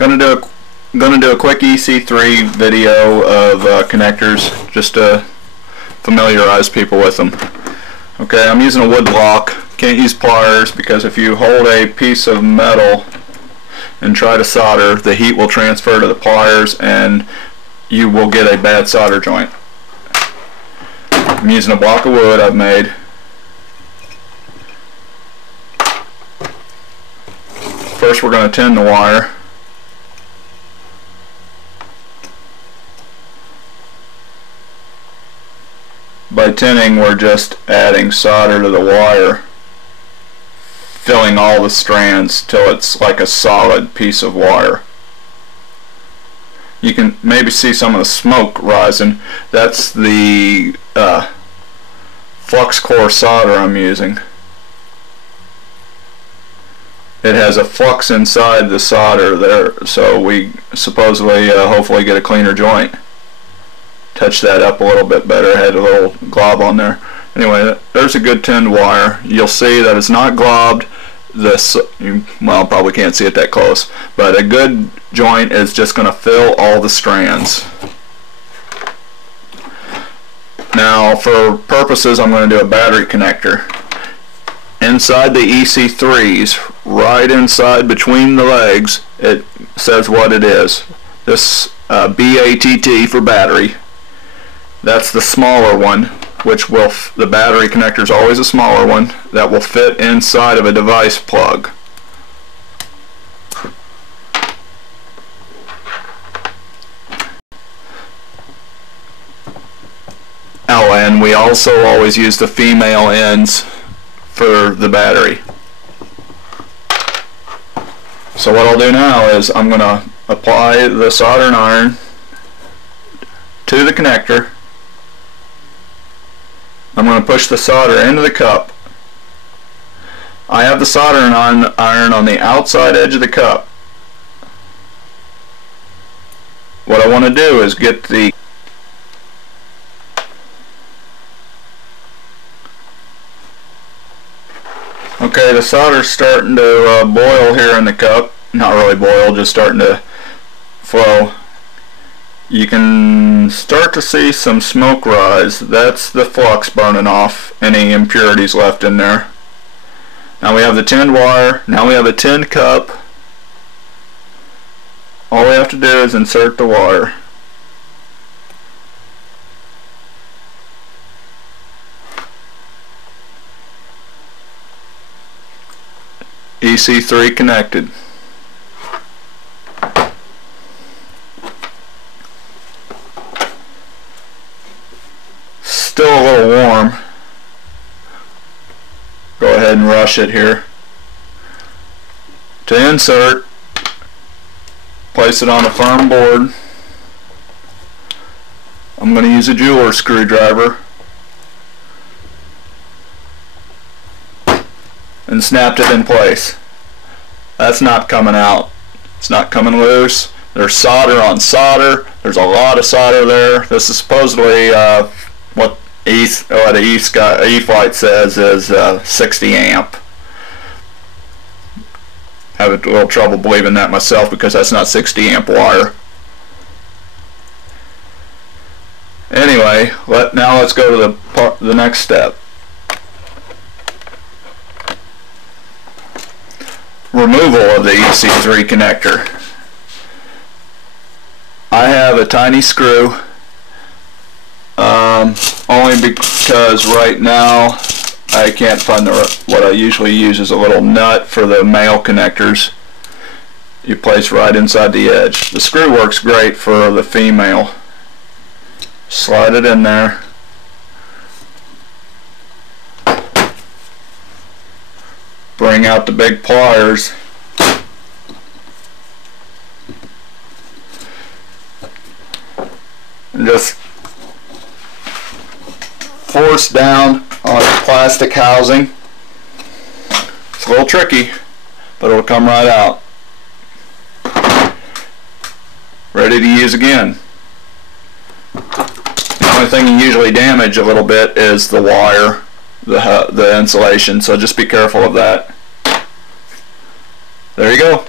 Gonna do a quick EC3 video of connectors just to familiarize people with them. Okay, I'm using a wood block. Can't use pliers because if you hold a piece of metal and try to solder, the heat will transfer to the pliers and you will get a bad solder joint. I'm using a block of wood I've made. First we're going to tin the wire. By tinning, we're just adding solder to the wire, filling all the strands till it's like a solid piece of wire. You can maybe see some of the smoke rising. That's the flux core solder I'm using. It has a flux inside the solder there, so we supposedly hopefully get a cleaner joint. Touch that up a little bit better. Had a little glob on there. Anyway, there's a good tinned wire. You'll see that it's not globbed. This, well, probably can't see it that close, but a good joint is just going to fill all the strands. Now, for purposes, I'm going to do a battery connector. Inside the EC3s, right inside between the legs, it says what it is. This BATT for battery. That's the smaller one, which will, the battery connector is always a smaller one, that will fit inside of a device plug. Oh, and we also always use the female ends for the battery. So what I'll do now is I'm going to apply the soldering iron to the connector. I'm going to push the solder into the cup. I have the soldering iron on the outside edge of the cup. What I want to do is get the Okay, the solder's starting to boil here in the cup. Not really boil, just starting to flow. You can start to see some smoke rise. That's the flux burning off any impurities left in there. Now we have the tinned wire. Now we have a tinned cup. All we have to do is insert the wire. EC3 connected. Still a little warm. Go ahead and rush it here. To insert, place it on a firm board. I'm going to use a jeweler's screwdriver and snapped it in place. That's not coming out. It's not coming loose. There's solder on solder. There's a lot of solder there. This is supposedly what E-Flight says is 60 amp. Have a little trouble believing that myself because that's not 60 amp wire. Anyway, now let's go to the next step. Removal of the EC3 connector. I have a tiny screw, only because right now I can't find what I usually use is a little nut for the male connectors. You place right inside the edge. The screw works great for the female. Slide it in there. Bring out the big pliers. And just force down on the plastic housing. It's a little tricky, but it'll come right out. Ready to use again. The only thing you usually damage a little bit is the wire, the insulation, so just be careful of that. There you go.